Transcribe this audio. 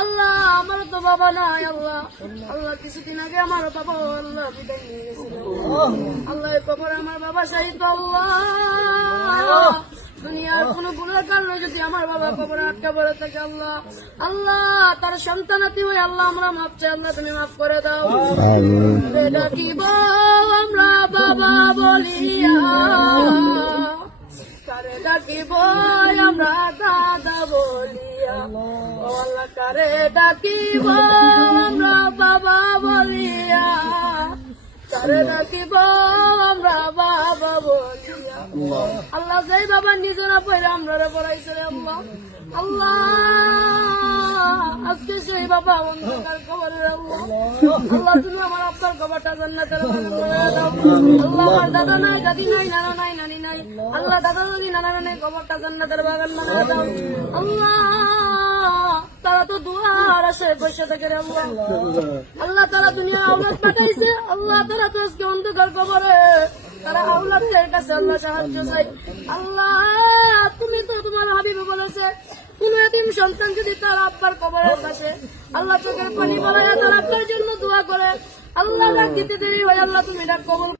আল্লাহ আমার তো বাবা নাই আল্লাহ, আল্লাহ কিছুদিন আগে আমার বাবা আল্লাহ বিদায় নিয়ে গেছিল আল্লাহ, এই কবরে আমার বাবা শাহিদ আল্লাহ, দুনিয়ার কোন গুণের কারণে যদি আমার বাবা কবরে আটকা পড়ে থাকে আল্লাহ, আল্লাহ তার সন্তানাতি হয়ে আল্লাহ আমরা মাফ চাই, আল্লাহ তুমি মাফ করে দাও। ডাকিব আমরা বাবা বলিয়া, কারে ডাকিব আমরা দাদা বলিয়া, ও আল্লাহ কারে ডাকিব আমরা বাবা বলিয়া, কারে ডাকিব আমরা বাবা বলিয়া। আল্লাহ যেই বাবা নিজেরা পড়ে আমরা পড়াইছে রে আল্লাহ, আল্লাহ আজকে সেই বাবা অন্ধকার কবরে আল্লাহ, আল্লাহ তুমি আমার আপনার কবরটা জান্নাতের বাগান বানায় দাও। আল্লাহ আমার দাদা নাই, দাদি নাই, নানা নাই, নানি নাই, আল্লাহ দাদা দাদি নানা নাই, কবরটা জান্নাতের বাগান বানায় দাও। আল্লাহ তারা তো দুয়ার আসে বসে থাকে রে আল্লাহ, আল্লাহ তারা দুনিয়া আওলাদ পাঠাইছে আল্লাহ, তারা তো আজকে অন্ধকার কবরে, তারা আওলাদের কাছে আল্লাহ সাহায্য চাই। আল্লাহ তুমি তো তোমার হাবিবে বলেছে কোন এতিম সন্তান যদি তার আব্বার কবরের পাশে আল্লাহ চোখের পানি বাড়ায় তার আব্বার জন্য দোয়া করে, আল্লাহ ডাক দিতে দেরি হয়, আল্লাহ তুমি ডাক কবুল